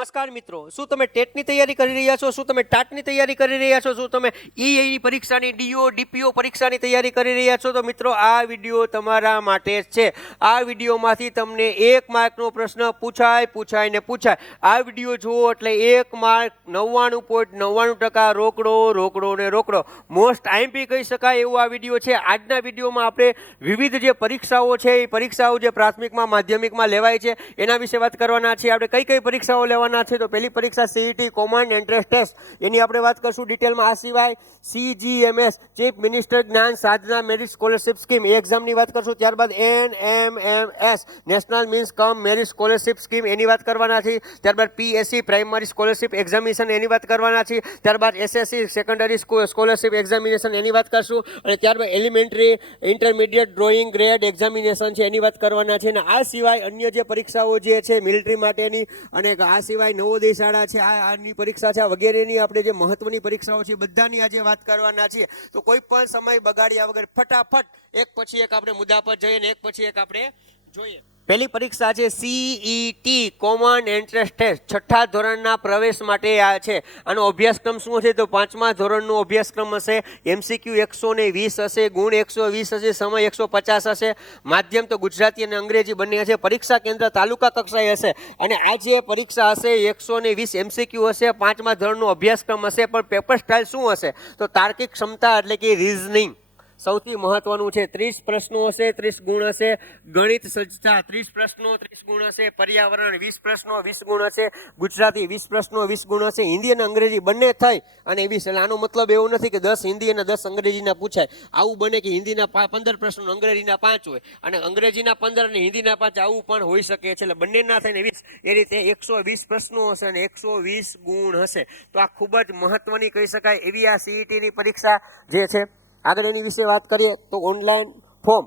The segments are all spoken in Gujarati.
નમસ્કાર મિત્રો, શું તમે ટેટની તૈયારી કરી રહ્યા છો? શું તમે ટાટની તૈયારી કરી રહ્યા છો? શું તમે ઈએની પરીક્ષાની ડીઓ ડીપીઓ પરીક્ષાની તૈયારી કરી રહ્યા છો? તો મિત્રો આ વિડીયો તમારા માટે જ છે. આ વિડીયોમાંથી તમને 1 માર્કનો પ્રશ્ન પૂછાય ને પૂછાય. આ વિડીયો જુઓ એટલે 1 માર્ક 99.99% રોકડો ને રોકડો. મોસ્ટ આઈએમપી કહી શકાય એવો આ વિડીયો છે. આજના વિડીયોમાં આપણે વિવિધ જે પરીક્ષાઓ છે એ પરીક્ષાઓ જે પ્રાથમિકમાં માધ્યમિકમાં લેવાય છે એના વિશે વાત કરવાના છે. આપણે કઈ પરીક્ષાઓ લેવાના છે તો પહેલી પરીક્ષા સીઈટી કોમન એન્ટ્રન્સ ટેસ્ટ એની આપણે વાત કરશું ડિટેલમાં. આ સિવાય CGMS chief minister Gyan Sadhana merit scholarship scheme એ એક્ઝામની વાત કરશું. ત્યારબાદ NMMS national means cum merit scholarship scheme એની વાત કરવાના છે. ત્યારબાદ PSC પ્રાઇમરી સ્કોલરશિપ એક્ઝામિનેશન એની વાત કરવાના છે. ત્યારબાદ SSC સેકન્ડરી સ્કોલરશિપ એક્ઝામિનેશન એની વાત કરશું. અને ત્યારબાદ elementary intermediate drawing grade examination છે એની વાત કરવાના છે. અને આ સિવાય અન્ય જે પરીક્ષાઓ જે છે મિલિટરી માટેની અને આ સિવાય નવોદય શાળા છે આની પરીક્ષા છે વગેરેની આપણે જે મહત્વની પરીક્ષાઓ છે બધાની આજે વાત કરવાના છીએ. તો કોઈ પણ સમય બગાડ્યા વગર ફટાફટ એક પછી એક આપણે મુદ્દા પર જઈએ ને એક પછી એક આપણે જોઈએ. પહેલી પરીક્ષા છે CET કોમન એન્ટ્રન્સ ટેસ્ટ. 6થા ધોરણના પ્રવેશ માટે આ છે. આનો અભ્યાસક્રમ શું છે તો 5મા ધોરણનો અભ્યાસક્રમ હશે. MCQ 120 હશે, ગુણ 120 હશે, સમય 150 હશે. માધ્યમ તો ગુજરાતી અને અંગ્રેજી બંને હશે. પરીક્ષા કેન્દ્ર તાલુકા કક્ષાએ હશે. અને આ જે પરીક્ષા હશે 120 MCQ હશે, 5મા ધોરણનો અભ્યાસક્રમ હશે. પણ પેપર સ્ટાઇલ શું હશે તો તાર્કિક ક્ષમતા એટલે કે રીઝનિંગ સૌથી મહત્વનું છે. 30 પ્રશ્નો હશે, 30 ગુણ હશે. ગણિત સજ્જતા 30 પ્રશ્નો 30 ગુણ હશે. પર્યાવરણ 20 પ્રશ્નો 20 ગુણ હશે. ગુજરાતી 20 પ્રશ્નો 20 ગુણ હશે. હિન્દી અને અંગ્રેજી બંને થઈ અને 20. આનો મતલબ એવું નથી કે 10 હિન્દી અને 10 અંગ્રેજીના પૂછાય. આવું બને કે હિન્દીના 15 પ્રશ્નો અંગ્રેજીના 5 હોય અને અંગ્રેજીના 15 અને હિન્દીના 5 આવું પણ હોઈ શકે છે. એટલે બંને ના થઈને 20. એ રીતે 120 પ્રશ્નો હશે અને 120 ગુણ હશે. તો આ ખૂબ જ મહત્વની કહી શકાય એવી આ CETની પરીક્ષા જે છે. આગળ એની વિશે વાત કરીએ તો ઓનલાઈન ફોર્મ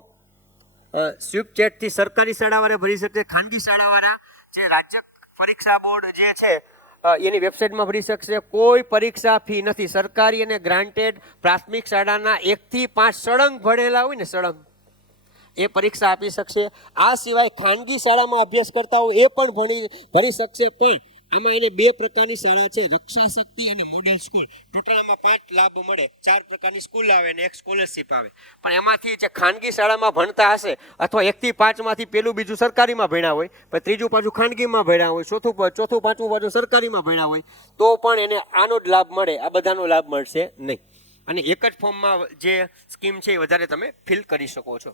સ્વીપ ચેટથી સરકારી શાળાવાળા ભરી શકશે. ખાનગી શાળાવાળા જે રાજ્ય પરીક્ષા બોર્ડ જે છે એની વેબસાઇટમાં ભરી શકશે. કોઈ પરીક્ષા ફી નથી. સરકારી અને ગ્રાન્ટેડ પ્રાથમિક શાળાના 1 થી 5 સળંગ ભણેલા હોય ને સળંગ એ પરીક્ષા આપી શકશે. આ સિવાય ખાનગી શાળામાં અભ્યાસ કરતા હોય એ પણ ભરી શકશે. પણ આમાં એને 2 પ્રકારની શાળા છે, રક્ષા શક્તિ અને મોડેલ સ્કૂલ. ટોટલ આમાં 5 લાભ મળે. 4 પ્રકારની સ્કૂલ આવે અને 1 સ્કોલરશિપ આવે. પણ એમાંથી જે ખાનગી શાળામાં ભણતા હશે અથવા 1 થી 5 માંથી પેલું બીજું સરકારીમાં ભણ્યા હોય, પણ ત્રીજું પાછું ખાનગીમાં ભણ્યા હોય, ચોથું પાંચમું પાછું સરકારીમાં ભણ્યા હોય તો પણ એને આનો જ લાભ મળે. આ બધાનો લાભ મળશે નહીં. અને એક જ ફોર્મમાં જે સ્કીમ છે એ વધારે તમે ફિલ કરી શકો છો.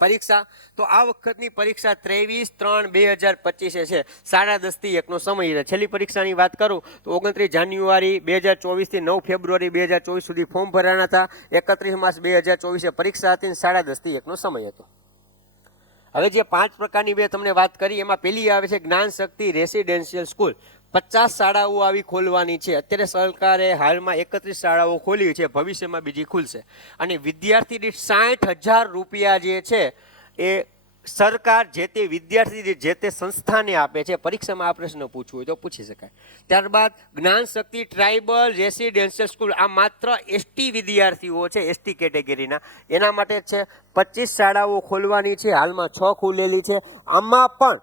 પરીક્ષા તો આ વખતની પરીક્ષા 23/3/2025 છે. 10:30 થી 1નો સમય છે. છેલ્લી પરીક્ષાની વાત કરું તો 29 જાન્યુઆરી 2024 થી 9 ફેબ્રુઆરી 2024 સુધી ફોર્મ ભરાના હતા. 31 માર્ચ 2024 પરીક્ષા હતી. 10:30 થી 1નો સમય હતો. હવે જે 5 પ્રકારની મેં તમને વાત કરી એમાં પહેલી આવે છે જ્ઞાન શક્તિ રેસિડેન્શિયલ સ્કૂલ. 50 શાળાઓ આવી ખોલવાની છે. અત્યારે સરકારે હાલમાં 31 શાળાઓ ખોલી છે. ભવિષ્યમાં બીજી ખુલશે. અને વિદ્યાર્થી દીઠ 60,000 રૂપિયા જે છે એ સરકાર જે તે વિદ્યાર્થી દીઠ જે તે સંસ્થાને આપે છે. પરીક્ષામાં આ પ્રશ્ન પૂછવું હોય તો પૂછી શકાય. ત્યારબાદ જ્ઞાન શક્તિ ટ્રાઇબલ રેસિડેન્શિયલ સ્કૂલ. આ માત્ર ST વિદ્યાર્થીઓ છે, ST કેટેગરીના એના માટે છે. 25 શાળાઓ ખોલવાની છે. હાલમાં 6 ખુલેલી છે. આમાં પણ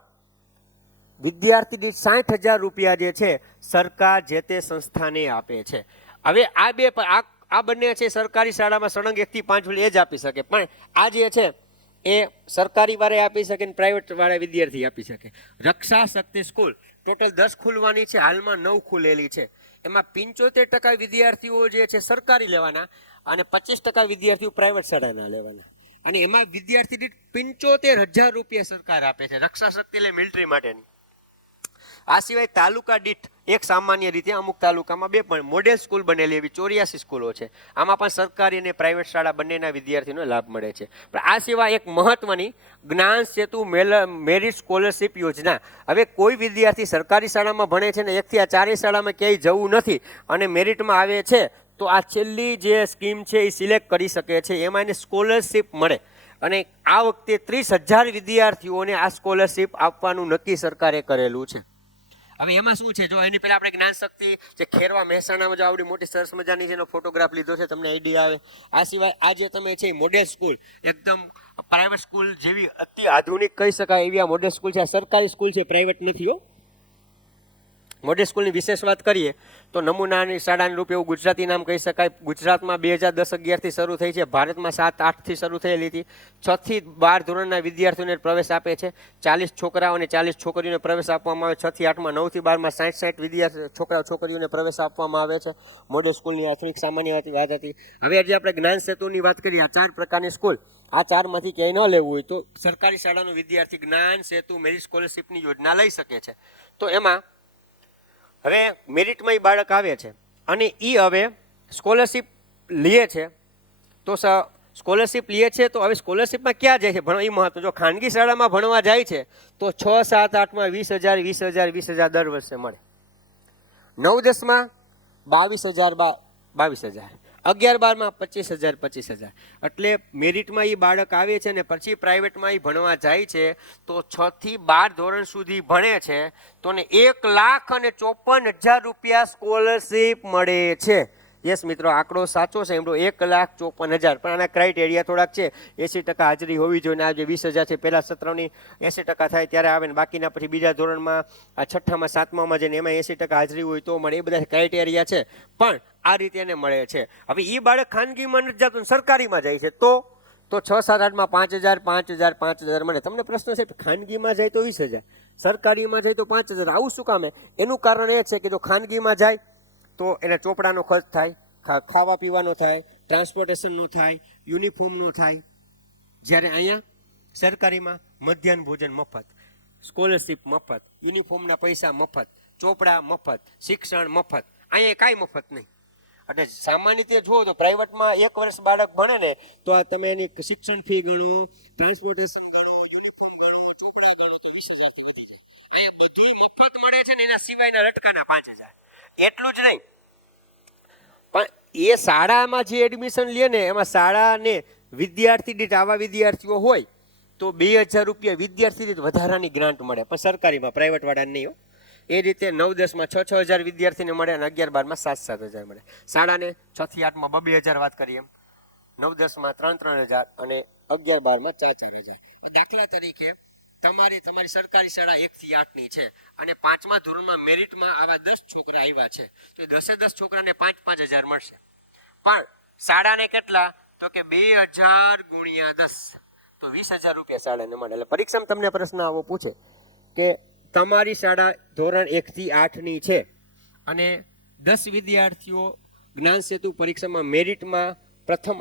વિદ્યાર્થી દીઠ 60,000 રૂપિયા જે છે સરકાર જે તે સંસ્થાને આપે છે. હવે આ બંને છે સરકારી શાળામાં સળંગ 1 થી 5 એ જ આપી શકે. પણ આ જે છે એ સરકારી વાળે આપી શકે ને પ્રાઇવેટ વાળા વિદ્યાર્થી આપી શકે. રક્ષા શક્તિ સ્કૂલ ટોટલ 10 ખુલવાની છે. હાલમાં 9 ખુલેલી છે. એમાં 75% વિદ્યાર્થીઓ જે છે સરકારી લેવાના અને 25% વિદ્યાર્થીઓ પ્રાઇવેટ શાળાના લેવાના. અને એમાં વિદ્યાર્થી દીઠ 75,000 રૂપિયા સરકાર આપે છે. રક્ષા શક્તિ એટલે મિલિટરી માટેની. આ સિવાય તાલુકા દીઠ એક સામાન્ય રીતે અમુક તાલુકામાં 2 પણ મોડેલ સ્કૂલ બનેલી એવી 84 સ્કૂલો છે. આમાં પણ સરકારી અને પ્રાઇવેટ શાળા બંનેના વિદ્યાર્થીઓને લાભ મળે છે. પણ આ સિવાય એક મહત્વની જ્ઞાન સેતુ મેરિટ સ્કોલરશિપ યોજના. હવે કોઈ વિદ્યાર્થી સરકારી શાળામાં ભણે છે ને 1 થી 4 શાળામાં ક્યાંય જવું નથી અને મેરિટમાં આવે છે તો આ છેલ્લી જે સ્કીમ છે એ સિલેક્ટ કરી શકે છે. એમાં એને સ્કોલરશિપ મળે. અને આ વખતે 30,000 વિદ્યાર્થીઓને આ સ્કોલરશિપ આપવાનું નક્કી સરકારે કરેલું છે. હવે એમાં શું છે જો એની પહેલાં આપણે જ્ઞાન શક્તિ જે ખેરવા મહેસાણામાં જો આવડી મોટી સરસ મજાની છે એનો ફોટોગ્રાફ લીધો છે, તમને આઈડિયા આવે. આ સિવાય આ જે તમે છે મોડેલ સ્કૂલ એકદમ પ્રાઇવેટ સ્કૂલ જેવી અતિ આધુનિક કહી શકાય એવી આ મોડેલ સ્કૂલ છે. આ સરકારી સ્કૂલ છે, પ્રાઇવેટ નથી હો. મોડેલ સ્કૂલની વિશેષ વાત કરીએ તો નમૂનાની શાળાનું રૂપ એવું ગુજરાતી નામ કહી શકાય. ગુજરાતમાં 2010-11થી શરૂ થઈ છે. ભારતમાં 7-8થી શરૂ થયેલી હતી. 6 થી 12 ધોરણના વિદ્યાર્થીઓને પ્રવેશ આપે છે. 40 છોકરાઓ અને 40 છોકરીઓને પ્રવેશ આપવામાં આવે. 6 થી 8માં 9 થી 12માં 60 વિદ્યાર્થી છોકરાઓ છોકરીઓને પ્રવેશ આપવામાં આવે છે. મોડેલ સ્કૂલની આ થોડીક સામાન્ય વાત હતી. હવે આજે આપણે જ્ઞાન સેતુની વાત કરીએ. આ 4 પ્રકારની સ્કૂલ, આ 4માંથી ક્યાંય ન લેવું હોય તો સરકારી શાળાનો વિદ્યાર્થી જ્ઞાન સેતુ મેરિટ સ્કોલરશીપની યોજના લઈ શકે છે. તો એમાં હવે મેરિટમાં બાળક આવે છે અને એ હવે સ્કોલરશીપ લે છે. તો સ્કોલરશીપ લે છે તો હવે સ્કોલરશીપમાં ક્યાં જાય છે ભણવા, એ મહત્વ. જો ખાનગી શાળામાં ભણવા જાય છે તો 6, 7, 8માં 20,000 20,000 દર વર્ષે મળે. 9, 10માં 22,000 22,000, 11, 12માં 25,000 25,000. એટલે મેરિટમાં એ બાળક આવે છે ને પછી પ્રાઇવેટમાં એ ભણવા જાય છે તો 6 થી 12 ધોરણ સુધી ભણે છે તો ને 1,54,000 રૂપિયા સ્કોલરશીપ મળે છે. યસ મિત્રો, આંકડો સાચો છે એમનો, 1,54,000. પણ આના ક્રાઇટેરિયા થોડાક છે. 80% હાજરી હોવી જોઈએ. આ જે 20,000 છે પહેલા સત્રની 80% થાય ત્યારે આવે ને બાકીના પછી બીજા ધોરણમાં 6માં 7માં જઈને એમાં 80% હાજરી હોય તો મળે. એ બધા ક્રાઇટેરિયા છે પણ આ રીતે એને મળે છે. હવે એ બાળક ખાનગીમાં નથી જતું, સરકારીમાં જાય છે તો 6, 7, 8માં 5,000 5,000 5,000 મળે. તમને પ્રશ્ન છે ખાનગીમાં જાય તો 20,000, સરકારીમાં જાય તો 5,000. આવું શું કામ? એનું કારણ એ છે કે જો ખાનગીમાં જાય તો એને ચોપડાનો ખર્ચ થાય, ખાવા પીવાનો થાય, ટ્રાન્સપોર્ટેશનનો થાય, યુનિફોર્મનો થાય. જ્યારે અહીંયા સરકારીમાં મધ્યાહન ભોજન મફત, સ્કોલરશીપ મફત, યુનિફોર્મના પૈસા મફત, ચોપડા મફત, શિક્ષણ મફત. અહીંયા કાંઈ મફત નહીં. એટલે સામાન્ય રીતે જુઓ તો પ્રાઇવેટમાં 1 વર્ષ બાળક ભણે ને તો આ તમે એની શિક્ષણ ફી ગણો, ટ્રાન્સપોર્ટેશન ગણો, યુનિફોર્મ ગણો, ચોપડા ગણો તો 20,000થી વધી જાય. અહીંયા બધું મફત મળે છે ને એના સિવાયના લટકાના 5,000. એટલું જ નહીં પણ એ શાળામાં જે એડમિશન લે ને એમાં શાળાને વિદ્યાર્થી દીઠ આવા વિદ્યાર્થીઓ હોય તો 2,000 રૂપિયા વિદ્યાર્થી દીઠ વધારાની ગ્રાન્ટ મળે. પણ સરકારીમાં, પ્રાઇવેટ વાળાને નહીં હો. એ રીતે 9, 10માં 6,000 વિદ્યાર્થીને મળે અને 11, 12માં 7,000 મળે. શાળાને 6 થી 8માં 2,000 વાત કરીએ એમ, 9, 10માં 3,000 અને 11, 12માં 4,000. દાખલા તરીકે તમારી સરકારી શાળા 1 થી 8ની છે અને 5મા ધોરણમાં મેરિટમાં આવા 10 છોકરા આવ્યા છે તો 10 છોકરાને 5,000 મળશે. પણ શાળાને કેટલા? તો કે 2,000 ગુણ્યા 10 તો 20,000 રૂપિયા શાળાને મળે. એટલે પરીક્ષામાં તમને પ્રશ્ન આવો પૂછે કે તમારી શાળા ધોરણ 1 થી 8ની છે અને 10 વિદ્યાર્થીઓ જ્ઞાન સેતુ પરીક્ષામાં મેરિટમાં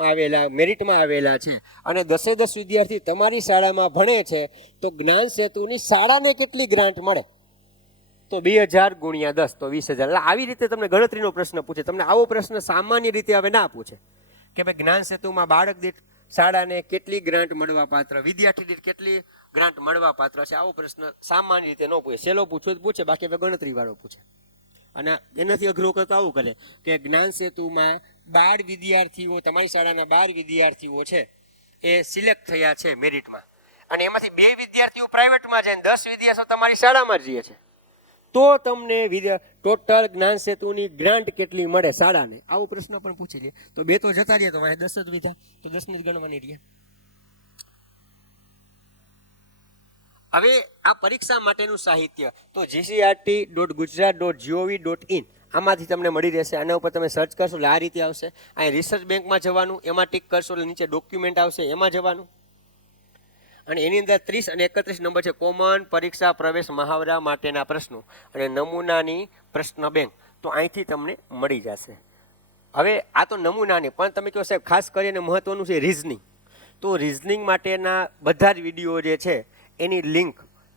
આવેલા છે અને 10 વિદ્યાર્થી તમારી શાળામાં ભણે છે તો જ્ઞાન સેતુની શાળાને કેટલી ગ્રાન્ટ મળે? તો 2,000 ગુણ્યા 10 તો 20,000. એટલે આવી રીતે તમને ગણતરીનો પ્રશ્ન પૂછે. તમને આવો પ્રશ્ન સામાન્ય રીતે હવે ના પૂછે કે ભાઈ જ્ઞાન સેતુમાં બાળક દીઠ શાળાને કેટલી ગ્રાન્ટ મળવા પાત્ર, વિદ્યાર્થી દીઠ કેટલી ગ્રાન્ટ મળવા પાત્ર છે. આવો પ્રશ્ન સામાન્ય રીતે ન પૂછે. સહેલો પૂછો તો પૂછે, બાકી હવે ગણતરી વાળો પૂછે. અને એનાથી અઘરો કરતો આવું કરે કે જ્ઞાન સેતુમાં 12 વિદ્યાર્થીઓ, તમારી શાળાના 12 વિદ્યાર્થીઓ છે એ સિલેક્ટ થયા છે મેરિટમાં અને એમાંથી 2 વિદ્યાર્થીઓ પ્રાઇવેટમાં જાય 10 વિદ્યાર્થીઓ તમારી શાળામાં જ રહે છે તો તમને ટોટલ જ્ઞાન સેતુની ગ્રાન્ટ કેટલી મળે શાળાને? આવો પ્રશ્ન પણ પૂછી લે. તો 2 તો જતા રહ્યા તો 10 જ વિધા તો 10 જ ગણવાની રહ્યા. હવે આ પરીક્ષા માટેનું સાહિત્ય તો gcrt.gujarat.gov.in આમાંથી તમને મળી રહેશે. આના ઉપર તમે સર્ચ કરશો એટલે આ રીતે આવશે. અહીં રિસર્ચ બેંકમાં જવાનું, એમાં ટિક કરશો એટલે નીચે ડોક્યુમેન્ટ આવશે, એમાં જવાનું અને એની અંદર 30 અને 31 નંબર છે કોમન પરીક્ષા પ્રવેશ મહાવરા માટેના પ્રશ્નો અને નમૂનાની પ્રશ્ન બેંક. તો અહીંથી તમને મળી જશે. હવે આ તો નમૂનાની, પણ તમે કહો સાહેબ ખાસ કરીને મહત્વનું છે રિઝનિંગ. તો રિઝનિંગ માટેના બધા જ વિડીયો જે છે એની લિંક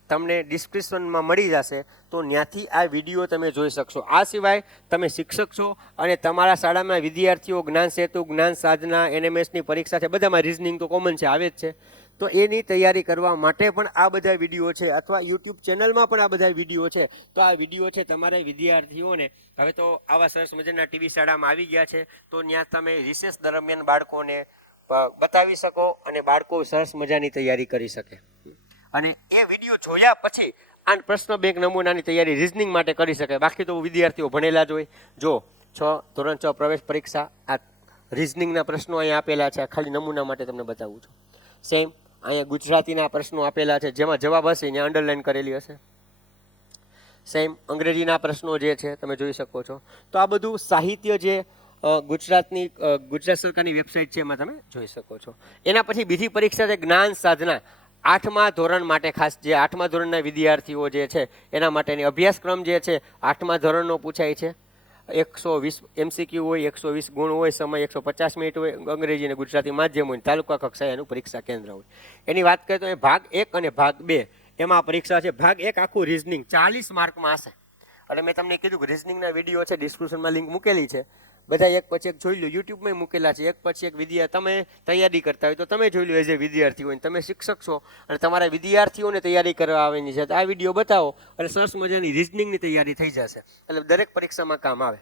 તમને ડિસ્ક્રિપ્શનમાં મળી જશે તો ત્યાંથી આ વિડીયો તમે જોઈ શકશો. આ સિવાય તમે શિક્ષક છો અને તમારા શાળામાં વિદ્યાર્થીઓ જ્ઞાન સેતુ, જ્ઞાન સાધના, NMSની પરીક્ષા છે, બધામાં રિઝનિંગ તો કોમન છે, આવે જ છે. તો એની તૈયારી કરવા માટે પણ આ બધા વિડીયો છે અથવા યુટ્યુબ ચેનલમાં પણ આ બધા વિડીયો છે. તો આ વિડીયો છે તમારે વિદ્યાર્થીઓને હવે તો આવા સરસ મજાના ટીવી શાળામાં આવી ગયા છે તો ત્યાં તમે રિસેસ દરમિયાન બાળકોને બતાવી શકો અને બાળકો સરસ મજાની તૈયારી કરી શકે. અને એ વિડીયો જોયા પછી આ પ્રશ્ન બેંક નમૂનાની તૈયારી રિઝનિંગ માટે કરી શકે. બાકી તો વિદ્યાર્થીઓ ભણેલા જ હોય. જો ધોરણ 6 પ્રવેશ પરીક્ષા આ રિઝનિંગના પ્રશ્નો અહીંયા આપેલા છે. ખાલી નમૂના માટે તમને બતાવું છું. સેમ અહીંયા ગુજરાતીના પ્રશ્નો આપેલા છે જેમાં જવાબ હશે ત્યાં અંડરલાઈન કરેલી હશે. સેમ અંગ્રેજીના પ્રશ્નો જે છે તમે જોઈ શકો છો. તો આ બધું સાહિત્ય જે ગુજરાત સરકારની વેબસાઇટ છે એમાં તમે જોઈ શકો છો. એના પછી બીજી પરીક્ષા છે જ્ઞાન સાધના. 8મા ધોરણ માટે ખાસ જે 8મા ધોરણના વિદ્યાર્થીઓ જે છે એના માટેની અભ્યાસક્રમ જે છે 8મા ધોરણનો પૂછાય છે. 120 MCQ હોય, 120 ગુણ હોય, સમય 150 મિનિટ હોય, અંગ્રેજી અને ગુજરાતી માધ્યમ હોય, તાલુકા કક્ષાએ એનું પરીક્ષા કેન્દ્ર હોય. એની વાત કરીએ તો એ ભાગ 1 અને ભાગ 2 એમાં પરીક્ષા છે. ભાગ 1 આખું રિઝનિંગ 40 માર્કમાં હશે. અને મેં તમને કીધું કે રિઝનિંગના વિડીયો છે ડિસ્ક્રિપ્શનમાં લિંક મૂકેલી છે, બધા એક પછી એક જોઈ લો. યુટ્યુબમાં મૂકેલા છે, એક પછી એક તમે તૈયારી કરતા હોય તો તમે જોઈ લો. એઝ એ વિદ્યાર્થી હોય, તમે શિક્ષક છો અને તમારા વિદ્યાર્થીઓને તૈયારી કરવા આવવાની છે, તો આ વિડીયો બતાવો અને સરસ મજાની રિઝનિંગની તૈયારી થઈ જશે. એટલે દરેક પરીક્ષામાં કામ આવે.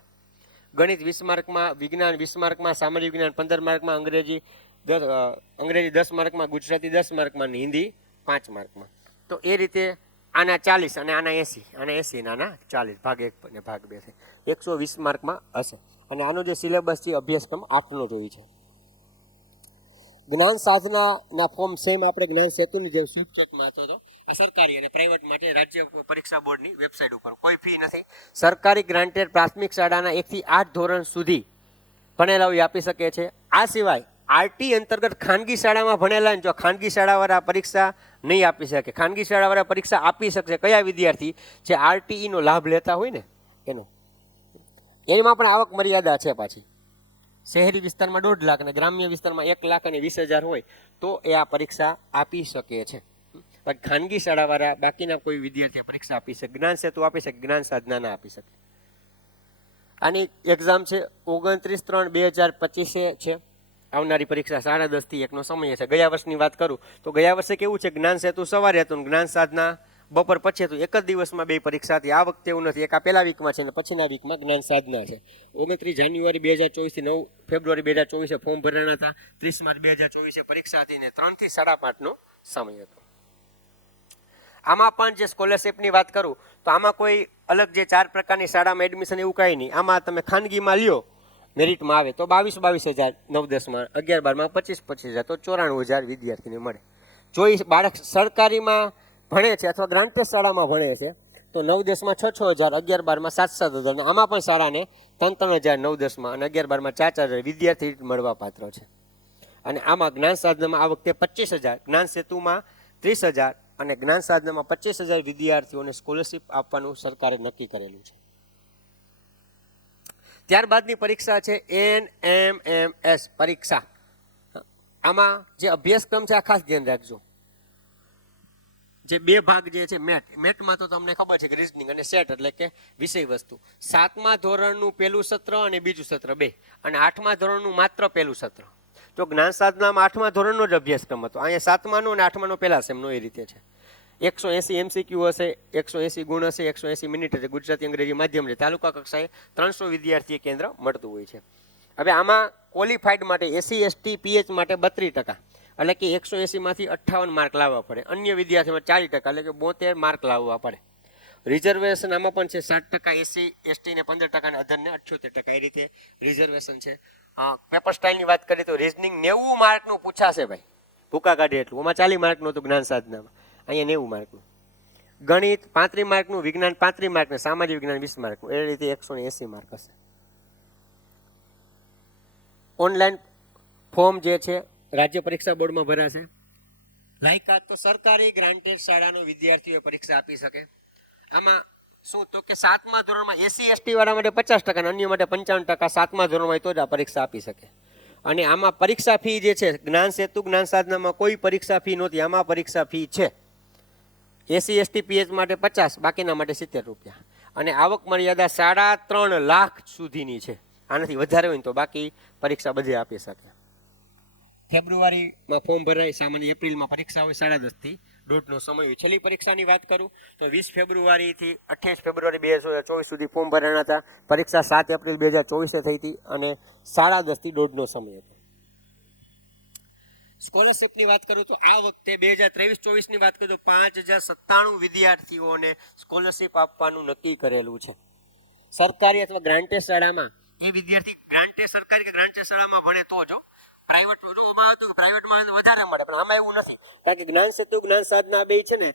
ગણિત 20 માર્કમાં, વિજ્ઞાન 20 માર્કમાં, સામાન્ય વિજ્ઞાન 15 માર્કમાં, અંગ્રેજી 10 માર્કમાં, ગુજરાતી 10 માર્કમાં અને હિન્દી 5 માર્કમાં. તો એ રીતે આના 40 અને આના 80, આના 80 અને આના 40, ભાગ 1 અને ભાગ 2 છે. 120 માર્કમાં હશે. અને આનો જે સિલેબસ છે અભ્યાસક્રમ 8નો જ હોય છે. જ્ઞાન સાધનાના ફોર્મ સેમ આપણે જ્ઞાન સેતુની જેમ સ્વિફ્ટચેટમાં હતો. તો આ સરકારી અને પ્રાઇવેટ માટે રાજ્ય પરીક્ષા બોર્ડની વેબસાઇટ ઉપર કોઈ ફી નથી. સરકારી ગ્રાન્ટેડ પ્રાથમિક શાળાના 1 થી 8 ધોરણ સુધી ભણેલાઓ આપી શકે છે. આ સિવાય આરટી અંતર્ગત ખાનગી શાળામાં ભણેલા જો ખાનગી શાળાવાળા પરીક્ષા નહીં આપી શકે. ખાનગી શાળાવાળા પરીક્ષા આપી શકશે કયા વિદ્યાર્થી જે આરટીઈનો લાભ લેતા હોય ને એનો. એમાં પણ આવક મર્યાદા છે પાછી. શહેરી વિસ્તારમાં 1.5 લાખ અને ગ્રામ્ય વિસ્તારમાં 1,20,000 હોય તો એ આ પરીક્ષા આપી શકે છે. ખાનગી શાળાવાળા બાકીના કોઈ વિદ્યાર્થી પરીક્ષા આપી શકે. જ્ઞાન સેતુ આપી શકે, જ્ઞાન સાધના ના આપી શકે. આની એક્ઝામ છે 29/3/2025 છે આવનારી પરીક્ષા. 10:30 થી 1નો સમય છે. ગયા વર્ષની વાત કરું તો ગયા વર્ષે કેવું છે, જ્ઞાન સેતુ સવારે હતું, જ્ઞાન સાધના બપોર પછી હતું. એક જ દિવસમાં 2 પરીક્ષા હતી. આ વખતે એવું નથી. એક આ પહેલા વીકમાં છે અને પછીના વીકમાં જ્ઞાન સાધના છે. 29 જાન્યુઆરી 2024 થી 9 ફેબ્રુઆરી 2024 ફોર્મ ભરાણા હતા. 30 માર્ચ 2024 પરીક્ષા હતી ને 3 થી 5:30નો સમય હતો. આમાં પણ જે સ્કોલરશિપની વાત કરું તો આમાં કોઈ અલગ જે 4 પ્રકારની શાળામાં એડમિશન એવું કાંઈ નહીં. આમાં તમે ખાનગીમાં લ્યો મેરિટમાં આવે તો 22,000 9-10માં, 11-12માં 25,000 તો 94,000 વિદ્યાર્થીને મળે. જો એ બાળક સરકારીમાં ભણે છે અથવા ગ્રાન્ટેડ શાળામાં ભણે છે તો 9-10માં 6,000, 11-12માં 7,000 અને આમાં પણ શાળાને 3,000 9-10માં અને 11-12માં 4,000 વિદ્યાર્થી મળવા પાત્ર છે. અને આમાં જ્ઞાન સાધનામાં આ વખતે 25,000, જ્ઞાન સેતુમાં 30,000 અને જ્ઞાન સાધનામાં 25,000 વિદ્યાર્થીઓને સ્કોલરશિપ આપવાનું સરકારે નક્કી કરેલું છે. ત્યારબાદની પરીક્ષા છે NMMS પરીક્ષા. આમાં જે અભ્યાસક્રમ છે આ ખાસ ધ્યાન રાખજો. જે 2 ભાગ જે છે મેથમાં તો તમને ખબર છે કે રીઝનિંગ અને સેટ એટલે કે વિષય વસ્તુ. 7મા ધોરણનું પહેલું સત્ર અને બીજું સત્ર 2 અને 8મા ધોરણનું માત્ર પહેલું સત્ર. તો જ્ઞાન સાધનામાં 8મા ધોરણનો જ અભ્યાસક્રમ હતો. અહીંયા 7માનો અને 8માનો પહેલા સેમનો એ રીતે છે. 180 MCQ હશે, 180 ગુણ હશે, 180 મિનિટ હશે. ગુજરાતી અંગ્રેજી માધ્યમ છે. તાલુકા કક્ષાએ 300 વિદ્યાર્થી કેન્દ્ર મળતું હોય છે. હવે આમાં ક્વોલિફાઈડ માટે SC ST PH માટે 32%, એટલે કે 180માંથી 58 માર્ક લાવવા પડે. અન્ય વિદ્યાર્થીમાં 40%, એટલે કે 72 માર્ક લાવવા પડે. રિઝર્વેશન આમાં પણ છે 60%, SC ST ને 15% અને અધરને 78%. એ રીતે રિઝર્વેશન છે. પેપર સ્ટાઇલની વાત કરીએ તો રીઝનિંગ 90 માર્કનું પૂછાશે ભાઈ, ભૂકા કાઢે એટલું. આમાં 40 માર્કનું હતું જ્ઞાન સાધનામાં, અહીંયા 90 માર્કનું. ગણિત 35 માર્કનું, વિજ્ઞાન 35 માર્કનું, સામાજિક વિજ્ઞાન 20 માર્કનું. એ રીતે 180 માર્ક હશે. ઓનલાઈન ફોર્મ જે છે રાજ્ય પરીક્ષા બોર્ડમાં ભરાશે. લાયકાત તો સરકારી ગ્રાન્ટેડ શાળાનો વિદ્યાર્થીઓ પરીક્ષા આપી શકે. આમાં શું તો કે 7મા ધોરણમાં SC ST વાળા માટે 50% અને અન્ય માટે 55%, 7મા ધોરણમાં તો જ આ પરીક્ષા આપી શકે. અને આમાં પરીક્ષા ફી જે છે જ્ઞાન સેતુ જ્ઞાન સાધનામાં કોઈ પરીક્ષા ફી નહોતી. આમાં પરીક્ષા ફી છે. SC ST PH માટે 50, બાકીના માટે 70 રૂપિયા. અને આવક મર્યાદા 3.5 લાખ સુધીની છે. આનાથી વધારે હોય ને તો બાકી પરીક્ષા બધે આપી શકે. ફેબ્રુઆરીમાં ફોર્મ ભરાય, સામાન્ય એપ્રિલમાં પરીક્ષા હોય. 10:30 થી 1:30નો સમય હોય. છેલ્લી પરીક્ષાની વાત કરું તો 20 ફેબ્રુઆરીથી 28 ફેબ્રુઆરી 2024 સુધી ફોર્મ ભરાણા હતા. પરીક્ષા 7 એપ્રિલ 2024 થઈ હતી અને 10:30 થી 1:30નો સમય હતો. સ્કોલરશિપની વાત કરું તો આ વખતે 2023-24ની વાત કરું તો 5,097 વિદ્યાર્થીઓને સ્કોલરશિપ આપવાનું નક્કી કરેલું છે. સરકારી અથવા ગ્રાન્ટેડ શાળામાં એ વિદ્યાર્થી ગ્રાન્ટેડ સરકારી કે ગ્રાન્ટેડ શાળામાં ભણે તો જ પ્રાઇવેટ જો આમાં હતું પ્રાઇવેટમાં વધારે મળે, પણ આમાં એવું નથી, કારણ કે જ્ઞાન સેતુ જ્ઞાન સાધના બે છે ને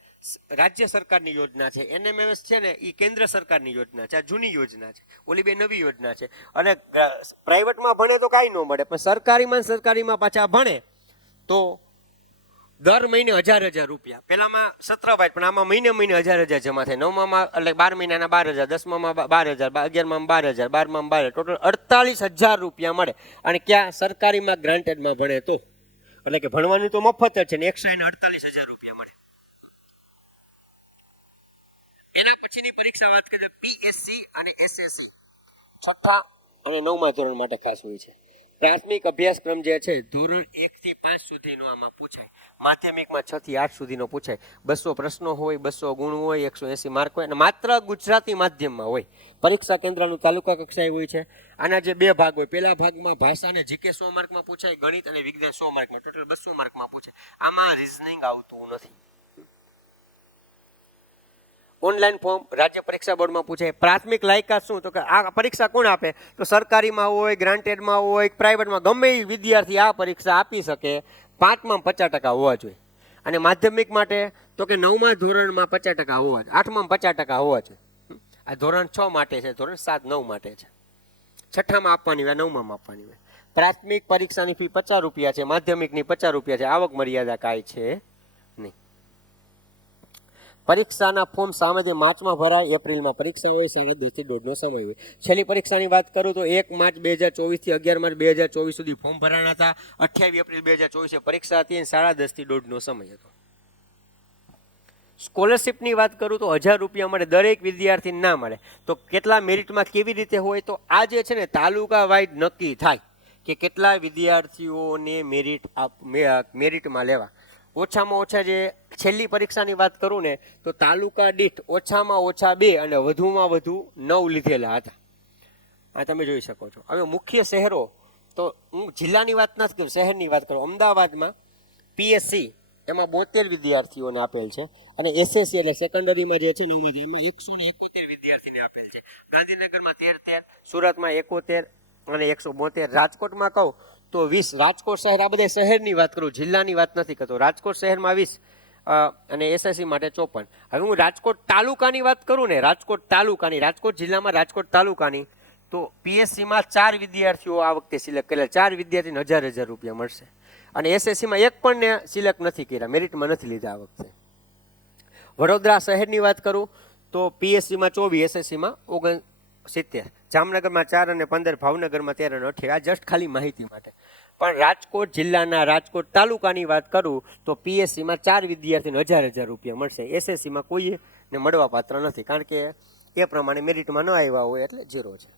રાજ્ય સરકારની યોજના છે, એનએમએસ છે ને એ કેન્દ્ર સરકારની યોજના છે, આ જૂની યોજના છે, ઓલી બે નવી યોજના છે. અને પ્રાઇવેટમાં ભણે તો કાંઈ ન મળે, પણ સરકારીમાં પાછા ભણે તો દર મહિને 1000 રૂપિયા. પેલામાં સત્રવાય, પણ આમાં મહિને 1000 જમા થાય. 9માં એટલે 12 મહિનાના 12000, 10માં 12000, 11માં 12000, 12માં 12, ટોટલ 48000 રૂપિયા મળે. અને ક્યાં? સરકારીમાં ગ્રાન્ટેડમાં ભણે તો, એટલે કે ભણવાનું તો મફત જ છે ને 148,000 રૂપિયા મળે. એના પછીની પરીક્ષા વાત કરીએ પીએસસી અને એસએસસી 6ઠા અને 9મા ધોરણ માટે ખાસ હોય છે. પ્રાથમિક અભ્યાસક્રમ જે છે ધોરણ 1 થી 5 સુધીનો આમાં પૂછાય, માધ્યમિકમાં 6 થી 8 સુધીનો પૂછાય. 200 પ્રશ્નો હોય, 200 ગુણ હોય, 180 માર્ક હોય, અને માત્ર ગુજરાતી માધ્યમમાં હોય. પરીક્ષા કેન્દ્રનું તાલુકા કક્ષાએ હોય છે. આના જે બે ભાગ હોય, પહેલા ભાગમાં ભાષા અને જીકે 100 માર્કમાં પૂછાય, ગણિત અને વિજ્ઞાન 100 માર્કમાં, ટોટલ 200 માર્કમાં પૂછાય. આમાં રિઝનિંગ આવતું નથી. ઓનલાઈન ફોર્મ રાજ્ય પરીક્ષા બોર્ડમાં પૂછાય. પ્રાથમિક લાયકાત શું? તો કે આ પરીક્ષા કોણ આપે? તો સરકારીમાં હોય, ગ્રાન્ટેડમાં હોય, પ્રાઇવેટમાં, ગમે એ વિદ્યાર્થી આ પરીક્ષા આપી શકે. 5માં 50% હોવા જોઈએ. અને માધ્યમિક માટે તો કે 9મા ધોરણમાં 50% હોવા જોઈએ, 8માં 50% હોવા જોઈએ. આ ધોરણ 6 માટે છે, ધોરણ 7, 9 માટે છે. 6ઠામાં આપવાની હોય, 9માં આપવાની હોય. પ્રાથમિક પરીક્ષાની ફી 50 રૂપિયા છે, માધ્યમિકની 50 રૂપિયા છે. આવક મર્યાદા કાંઈ છે નહીં. પરીક્ષાના ફોર્મ સામાન્ય માર્ચમાં ભરાય, એપ્રિલમાં પરીક્ષા હોય, 10:30 થી 1:30નો સમય હોય. છેલ્લી પરીક્ષાની વાત કરું તો 1 માર્ચ 2024 થી 11 માર્ચ 2024 સુધી ફોર્મ ભરાણા હતા. 28 એપ્રિલ 2024 પરીક્ષા હતી અને 10:30 થી 1:30નો સમય હતો. સ્કોલરશિપની વાત કરું તો 1000 રૂપિયા મળે, દરેક વિદ્યાર્થીને ના મળે. તો કેટલા મેરિટમાં કેવી રીતે હોય? તો આ જે છે ને તાલુકા વાઇઝ નક્કી થાય કે કેટલા વિદ્યાર્થીઓને મેરિટમાં લેવા. ઓછામાં ઓછા જે છેલ્લી પરીક્ષાની વાત કરું ને તો તાલુકા દીઠ ઓછામાં ઓછા 2 અને વધુમાં વધુ 9 લીધેલા હતા. આ તમે જોઈ શકો છો. હવે મુખ્ય શહેરો તો હું જિલ્લાની વાત નથી કરું, શહેરની વાત કરું. અમદાવાદમાં પીએસસી એમાં 72 વિદ્યાર્થીઓને આપેલ છે, અને એસએસસી એટલે સેકન્ડરીમાં જે છે 9માં એમાં 171 વિદ્યાર્થીને આપેલ છે. ગાંધીનગરમાં 13, સુરતમાં 71 અને 172. રાજકોટમાં કહું તો 20. રાજકોટ શહેર, આ બધા શહેરની વાત કરું, જિલ્લાની વાત નથી કરતો. રાજકોટ શહેરમાં 20 અને એસએસસી માટે 54. હવે હું રાજકોટ તાલુકાની વાત કરું ને, રાજકોટ જિલ્લામાં રાજકોટ તાલુકાની, તો પીએસસીમાં 4 વિદ્યાર્થીઓ આ વખતે સિલેક્ટ કરેલા. 4 વિદ્યાર્થીને 1000 રૂપિયા મળશે. અને એસએસસીમાં એક પણ ને સિલેક્ટ નથી કર્યા, મેરિટમાં નથી લીધા આ વખતે. વડોદરા શહેરની વાત કરું તો પીએસસીમાં 24, એસએસસીમાં 69. જામનગરમાં 4 અને 15, ભાવનગરમાં 13 અને 28. આ જસ્ટ ખાલી માહિતી માટે. પણ રાજકોટ જિલ્લાના રાજકોટ તાલુકાની વાત કરું તો પીએસસીમાં 4 વિદ્યાર્થીને 1000 રૂપિયા મળશે. એસએસસીમાં કોઈને મળવા પાત્ર નથી, કારણ કે એ પ્રમાણે મેરિટમાં ન આવ્યા હોય એટલે 0 છે.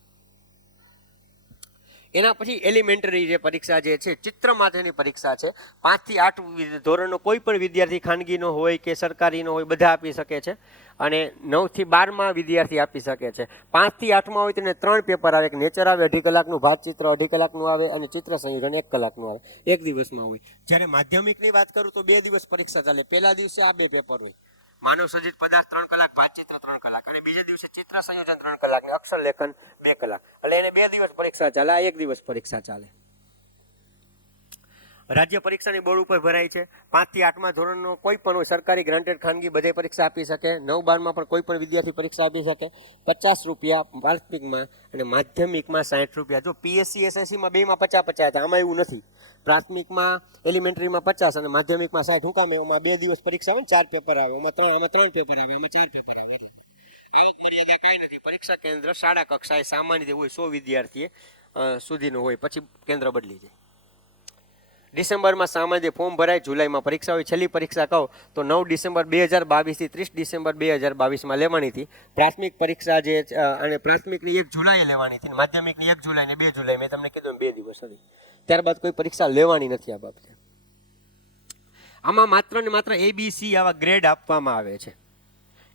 એના પછી એલિમેન્ટરી જે પરીક્ષા જે છે, ચિત્ર માટેની પરીક્ષા છે. 5 થી 8 ધોરણનો કોઈ પણ વિદ્યાર્થી, ખાનગીનો હોય કે સરકારીનો હોય, બધા આપી શકે છે. અને 9 થી 12માં વિદ્યાર્થી આપી શકે છે. 5 થી 8માં હોય તેને 3 પેપર આવે. એક નેચર આવે 2.5 કલાકનું, ભાતચિત્ર 2.5 કલાકનું આવે, અને ચિત્ર સંયોજન 1 કલાકનું આવે. એક દિવસમાં હોય. જ્યારે માધ્યમિકની વાત કરું તો 2 દિવસ પરીક્ષા ચાલે. પહેલા દિવસે આ 2 પેપર હોય, માનવ સર્જિત પદાર્થ 3 કલાક, ભાતચિત્ર 3 કલાક, અને બીજા દિવસે ચિત્ર સંયોજન 3 કલાક ને અક્ષર લેખન 2 કલાક. એટલે એને 2 દિવસ પરીક્ષા ચાલે, આ 1 દિવસ પરીક્ષા ચાલે. રાજ્ય પરીક્ષાની બોર્ડ ઉપર ભરાય છે. 5 થી 8માં ધોરણનો કોઈ પણ હોય, સરકારી, ગ્રાન્ટેડ, ખાનગી બધે પરીક્ષા આપી શકે. 9-12માં પણ કોઈ પણ વિદ્યાર્થી પરીક્ષા આપી શકે. 50 રૂપિયા પ્રાથમિકમાં અને માધ્યમિકમાં 60 રૂપિયા. જો પીએસસી એસએસસીમાં બેમાં 50-50 હતા, આમાં એવું નથી. પ્રાથમિકમાં એલિમેન્ટરીમાં 50 અને માધ્યમિકમાં 60. હું કામ? એમાં 2 દિવસ પરીક્ષા હોય ને, 4 પેપર આવે. આમાં 3 પેપર આવે, આમાં 4 પેપર આવે. એટલે આવક મર્યાદા કાંઈ નથી. પરીક્ષા કેન્દ્ર શાળા કક્ષાએ સામાન્ય રીતે હોય, 100 વિદ્યાર્થી સુધીનું હોય, પછી કેન્દ્ર બદલી જાય. ડિસેમ્બરમાં સામાન્ય ફોર્મ ભરાય, જુલાઈમાં પરીક્ષા હોય. છેલ્લી પરીક્ષા કહું તો 9 ડિસેમ્બર 2022 થી 30 ડિસેમ્બર 2022માં લેવાની હતી. પ્રાથમિક પરીક્ષા જે અને પ્રાથમિકની 1 જુલાઈએ લેવાની હતી, માધ્યમિકની 1 જુલાઈ ને 2 જુલાઈ. મેં તમને કીધું 2 દિવસ હતી. ત્યારબાદ કોઈ પરીક્ષા લેવાની નથી આ બાબતે. આમાં માત્ર ને માત્ર ABC આવા ગ્રેડ આપવામાં આવે છે.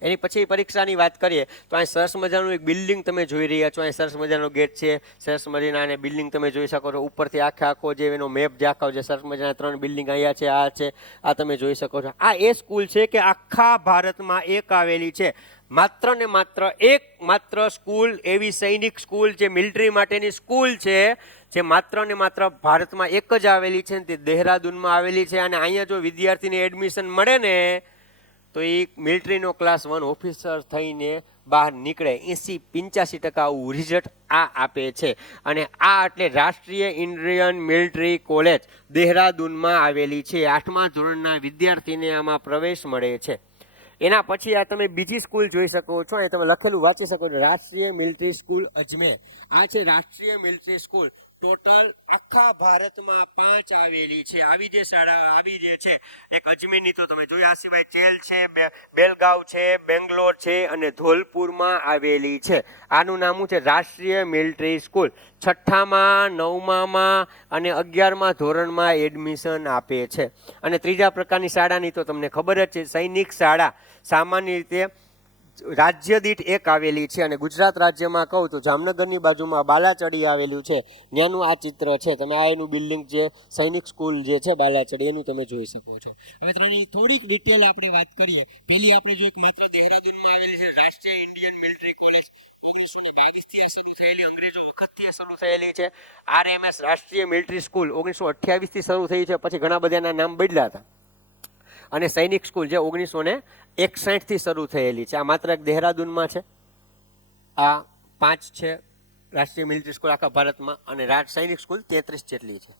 એની પછી પરીક્ષાની વાત કરીએ તો અહીં સરસ મજાનું એક બિલ્ડિંગ તમે જોઈ રહ્યા છો. અહીં સરસ મજાનો ગેટ છે, સરસ મજાના અને બિલ્ડિંગ તમે જોઈ શકો છો. ઉપરથી આખો જે એનો મેપ જે આખો જે સરસ મજાના 3 બિલ્ડિંગ અહીંયા છે, આ તમે જોઈ શકો છો. આ એ સ્કૂલ છે કે આખા ભારતમાં એક આવેલી છે. માત્ર ને માત્ર સ્કૂલ એવી સૈનિક સ્કૂલ જે મિલિટરી માટેની સ્કૂલ છે જે માત્ર ને માત્ર ભારતમાં એક જ આવેલી છે ને તે દહેરાદૂનમાં આવેલી છે. અને અહીંયા જો વિદ્યાર્થીને એડમિશન મળે ને તો એ મિલિટરીનો ક્લાસ 1 ઓફિસર થઈને બહાર નીકળે. 80-85% આવું રિઝલ્ટ આ આપે છે. અને આ એટલે રાષ્ટ્રીય ઇન્ડિયન મિલિટરી કોલેજ દહેરાદૂનમાં આવેલી છે. 8મા ધોરણના વિદ્યાર્થીને આમાં પ્રવેશ મળે છે. એના પછી આ તમે બીજી સ્કૂલ જોઈ શકો છો, એ તમે લખેલું વાંચી શકો છો, રાષ્ટ્રીય મિલિટરી સ્કૂલ અજમેર. આ છે રાષ્ટ્રીય મિલિટરી સ્કૂલ. ટોટલ આખા ભારતમાં 5 આવેલી છે. આવી જે શાળા આવી જે છે એક અજમેરની તો તમે જોઈ, આ સિવાય ચેલ છે, બેલગાવ છે, બેંગ્લોર છે અને ધોલપુરમાં આવેલી છે. આનું નામ છે રાષ્ટ્રીય મિલિટરી સ્કૂલ. 6માં 9માં અને 11મા ધોરણમાં એડમિશન આપે છે. અને ત્રીજા પ્રકારની શાળાની તો તમને ખબર જ છે, સૈનિક શાળા. સામાન્ય રીતે રાજ્ય દીઠ એક આવેલી છે. અને ગુજરાત રાજ્યમાં કહું તો જામનગરની બાજુમાં બાલાચડી આવેલું છે. ત્યાંનું આ ચિત્ર છે. તમે આ એનું બિલ્ડિંગ જે સૈનિક સ્કૂલ જે છે બાલાચડી, એનું તમે જોઈ શકો છો. હવે ત્રણેય થોડીક ડિટેલ આપણે વાત કરીએ. પહેલી આપણે જો એક માત્ર દહેરાદૂનમાં આવેલી છે રાષ્ટ્રીય ઇન્ડિયન મિલિટરી કોલેજ, 1922થી શરૂ થયેલી, અંગ્રેજો વખતથી શરૂ થયેલી છે. RMS રાષ્ટ્રીય મિલિટરી સ્કૂલ 1928થી શરૂ થઈ છે. પછી ઘણા બધાના નામ બદલ્યા હતા. અને સૈનિક સ્કૂલ જે 1961થી શરૂ થયેલી છે. આ માત્ર એક દહેરાદૂનમાં છે. આ 5 છે રાષ્ટ્રીય મિલિટરી સ્કૂલ આખા ભારતમાં. અને સૈનિક સ્કૂલ 33 જેટલી છે.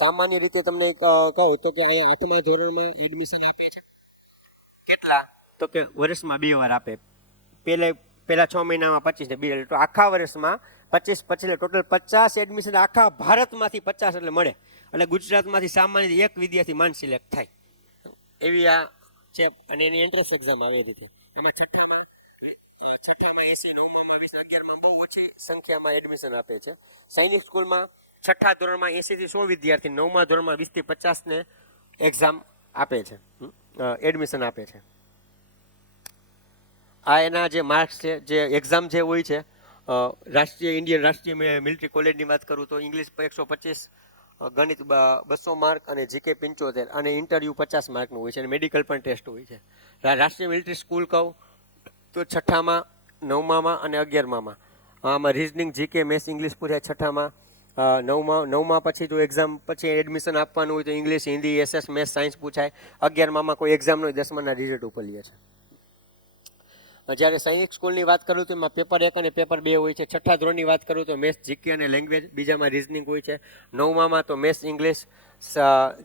સામાન્ય રીતે તમને કહું તો કે અહીંયા 8મા ધોરણમાં એડમિશન આપે છે. કેટલા તો કે વર્ષમાં 2 વાર આપે. પહેલા 6 મહિનામાં 25 ને 2 એટલે આખા વર્ષમાં 25 એટલે ટોટલ 50 એડમિશન આખા ભારતમાંથી 50 એટલે મળે. એટલે ગુજરાતમાંથી સામાન્ય એક વિદ્યાર્થી માન સિલેક્ટ થાય એવી આ છે. અને એની એન્ટ્રન્સ એક્ઝામ આવે રીતે. એમાં છઠ્ઠામાં 80, 9માં 20, 11માં બહુ ઓછી સંખ્યામાં એડમિશન આપે છે. સૈનિક સ્કૂલમાં 6ઠ્ઠા ધોરણમાં 80થી 100 વિદ્યાર્થી, 9મા ધોરણમાં 20થી 50 ને એક્ઝામ આપે છે, એડમિશન આપે છે. આ એના જે માર્ક્સ છે, જે એક્ઝામ જે હોય છે, રાષ્ટ્રીય મિલિટરી કોલેજની વાત કરું તો ઇંગ્લિશ 125, ગણિત 200 માર્ક અને જીકે 75 અને ઇન્ટરવ્યૂ 50 માર્કનું હોય છે. અને મેડિકલ પણ ટેસ્ટ હોય છે. રાષ્ટ્રીય મિલિટરી સ્કૂલ કહું તો 6ઠ્ઠામાં 9માં અને 11માં આમાં રિઝનિંગ, જીકે, મેથ્સ, ઇંગ્લિશ પૂછાય. 6ઠ્ઠામાં 9માં પછી જો એક્ઝામ પછી એડમિશન આપવાનું હોય તો English, Hindi, SS, maths, science પૂછાય. 11માં કોઈ એક્ઝામ નહીં, 10માના રિઝલ્ટ ઉપર લે છે. જ્યારે સૈનિક સ્કૂલની વાત કરું તો એમાં પેપર 1 અને પેપર 2 હોય છે. 6ઠ્ઠા ધોરણની વાત કરું તો મેથ્સ, જીકે અને લેંગ્વેજ, બીજામાં રિઝનિંગ હોય છે. 9માં તો મેથ્સ, ઇંગ્લિશ,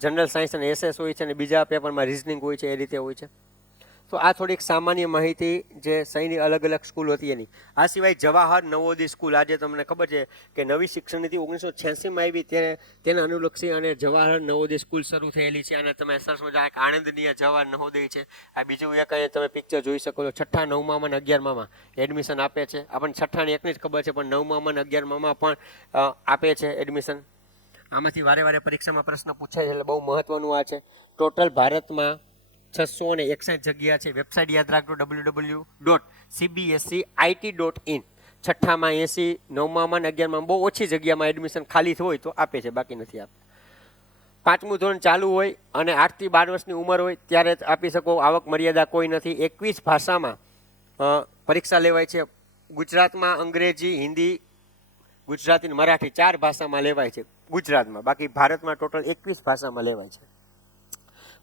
જનરલ સાયન્સ અને SS હોય છે. અને બીજા પેપરમાં રિઝનિંગ હોય છે. એ રીતે હોય છે. તો આ થોડીક સામાન્ય માહિતી જે સૈનિક અલગ અલગ સ્કૂલ હતી એની. આ સિવાય જવાહર નવોદય સ્કૂલ, આજે તમને ખબર છે કે નવી શિક્ષણ નીતિ 1986માં આવી તેને અનુલક્ષી અને જવાહર નવોદય સ્કૂલ શરૂ થયેલી છે. અને તમે સરસ મજા એક આણંદની જવાહર નવોદય છે. આ બીજું એક તમે પિક્ચર જોઈ શકો છો. 6ઠ્ઠા, 9માં અને 11માં એડમિશન આપે છે. આપણને 6ઠ્ઠાની એકની જ ખબર છે, પણ 9માં અને 11માં પણ આપે છે એડમિશન. આમાંથી વારે પરીક્ષામાં પ્રશ્ન પૂછાય છે એટલે બહુ મહત્વનું આ છે. ટોટલ ભારતમાં 661 જગ્યા છે. વેબસાઇટ યાદ રાખજો, www.cbscit.in. 6ઠ્ઠામાં 80, 9માં અને 11માં બહુ ઓછી જગ્યામાં એડમિશન ખાલી હોય તો આપે છે, બાકી નથી આપતા. 5મું ધોરણ ચાલુ હોય અને 8 થી 12 વર્ષની ઉંમર હોય ત્યારે આપી શકો. આવક મર્યાદા કોઈ નથી. 21 ભાષામાં પરીક્ષા લેવાય છે. ગુજરાતમાં અંગ્રેજી, હિન્દી, ગુજરાતી અને મરાઠી 4 ભાષામાં લેવાય છે ગુજરાતમાં. બાકી ભારતમાં ટોટલ 21 ભાષામાં લેવાય છે.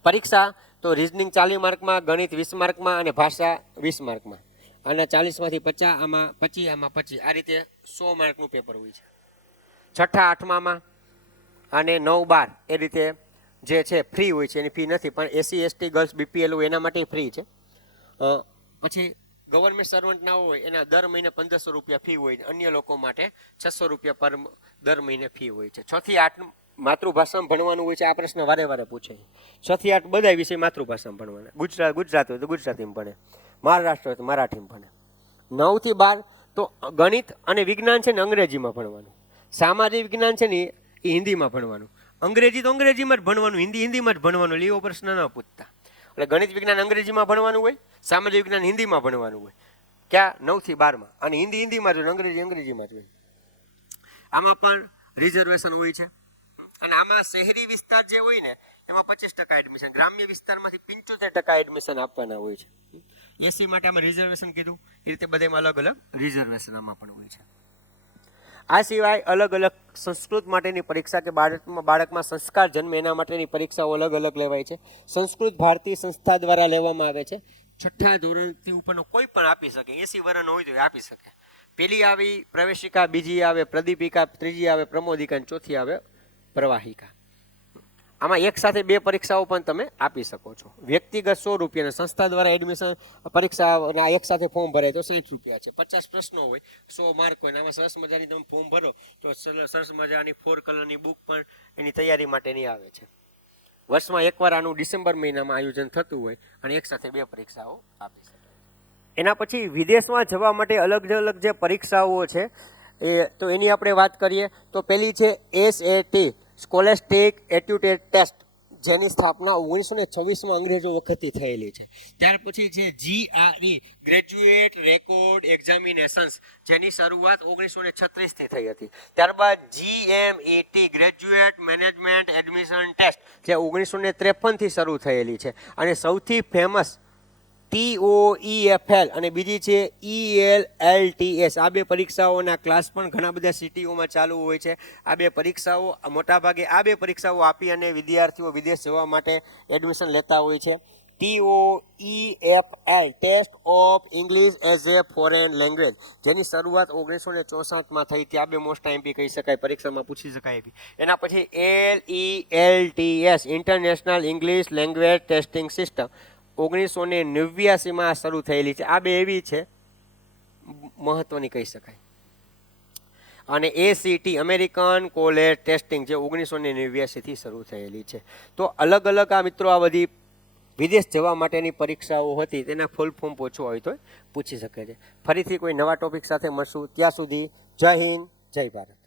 પરીક્ષા તો રીઝનિંગ 40 માર્કમાં, ગણિત 20 માર્કમાં અને ભાષા 20 માર્કમાં. અને 40માંથી 50, આમાં 25, આમાં 25, આ રીતે 100 માર્કનું પેપર હોય છે. 6ઠ્ઠા, 8માં અને 9, 12 એ રીતે જે છે ફ્રી હોય છે. એની ફી નથી, પણ SC, ST, ગર્લ્સ, BPL હોય એના માટે ફ્રી છે. પછી ગવર્મેન્ટ સર્વન્ટ ના હોય એના દર મહિને 1500 રૂપિયા ફી હોય. અન્ય લોકો માટે 600 રૂપિયા દર મહિને ફી હોય છે. 6 થી 8 માતૃભાષામાં ભણવાનું હોય છે. આ પ્રશ્ન વારે પૂછે. 6 થી 8 બધા વિષય માતૃભાષામાં ભણવાના. ગુજરાત હોય તો ગુજરાતીમાં ભણે, મહારાષ્ટ્ર હોય તો મરાઠીમાં ભણે. 9 થી 12 તો ગણિત અને વિજ્ઞાન છે ને અંગ્રેજીમાં ભણવાનું. સામાજિક વિજ્ઞાન છે ને એ હિન્દીમાં ભણવાનું. અંગ્રેજી તો અંગ્રેજીમાં જ ભણવાનું, હિન્દીમાં જ ભણવાનું. લીવો પ્રશ્ન ન પૂછતા. એટલે ગણિત વિજ્ઞાન અંગ્રેજીમાં ભણવાનું હોય, સામાજિક વિજ્ઞાન હિન્દીમાં ભણવાનું હોય. ક્યાં? 9 થી 12માં. અને હિન્દીમાં જ હોય, અંગ્રેજીમાં જ હોય. આમાં પણ રિઝર્વેશન હોય છે. અને આમાં શહેરી વિસ્તાર જે હોય ને એમાં 25% એડમિશન, ગ્રામ્ય વિસ્તારમાંથી 75% એડમિશન આપવાના હોય છે. એસી માટે આમાં રિઝર્વેશન કીધું એ રીતે બધામાં અલગ અલગ રિઝર્વેશન આમાં પણ હોય છે. આ સિવાય અલગ અલગ સંસ્કૃત માટેની પરીક્ષા કે બાળકમાં સંસ્કાર જન્મે એના માટેની પરીક્ષાઓ અલગ અલગ લેવાય છે. સંસ્કૃત ભારતીય સંસ્થા દ્વારા લેવામાં આવે છે. 6ઠ્ઠા ધોરણથી ઉપરનો કોઈ પણ આપી શકે, 80 વર્ષનો હોય તો એ આપી શકે. પેલી આવી પ્રવેશિકા, બીજી આવે પ્રદીપિકા, ત્રીજી આવે પ્રમોદિકા અને ચોથી આવે પ્રવાહિકા. આમાં એક સાથે 2 પરીક્ષાઓ પણ તમે આપી શકો છો. વ્યક્તિગત 100 રૂપિયા, સંસ્થા દ્વારા એડમિશન પરીક્ષા એક સાથે ફોર્મ ભરાય તો 60 રૂપિયા છે. 50 પ્રશ્નો હોય, 100 માર્ક હોય. આમાં સરસ મજાની તમે ફોર્મ ભરો તો સરસ મજાની 4 કલરની બુક પણ એની તૈયારી માટેની આવે છે. વર્ષમાં એકવાર આનું ડિસેમ્બર મહિનામાં આયોજન થતું હોય અને એક સાથે 2 પરીક્ષાઓ આપી શકાય. એના પછી વિદેશમાં જવા માટે અલગ અલગ જે પરીક્ષાઓ છે તો એની આપણે વાત કરીએ તો પહેલી છે SAT, સ્કોલેસ્ટિક એપ્ટિટ્યૂડ ટેસ્ટ, જેની સ્થાપના 1926માં અંગ્રેજો વખતથી થયેલી છે. ત્યાર પછી છે GRE, ગ્રેજ્યુએટ રેકોર્ડ એક્ઝામિનેશન્સ, જેની શરૂઆત 1936થી થઈ હતી. ત્યારબાદ GMET, graduate management admission test, જે 1953થી શરૂ થયેલી છે. અને સૌથી ફેમસ TOEFL અને બીજી છે ELLTS. આ 2 પરીક્ષાઓના ક્લાસ પણ ઘણા બધા સિટીઓમાં ચાલુ હોય છે. આ 2 પરીક્ષાઓ મોટાભાગે આ 2 પરીક્ષાઓ આપી અને વિદ્યાર્થીઓ વિદેશ જવા માટે એડમિશન લેતા હોય છે. TOEFL, test of English as a foreign language, જેની શરૂઆત 1964માં થઈ હતી. આ 2 મોસ્ટ આઈએમપી કહી શકાય, પરીક્ષામાં પૂછી શકાય એવી. એના પછી LELTS, international English language testing system, 1989માં શરૂ થયેલી છે. આ 2 એવી છે મહત્વની કહી શકાય. અને ACT, અમેરિકન કોલેજ ટેસ્ટિંગ, જે 1989થી શરૂ થયેલી છે. તો અલગ અલગ આ મિત્રો આ બધી વિદેશ જવા માટેની પરીક્ષાઓ હતી, તેના ફૂલ ફોર્મ પૂછવું હોય તો પૂછી શકે છે. ફરીથી કોઈ નવા ટોપિક સાથે મળશું. ત્યાં સુધી જય હિન્દ, જય ભારત.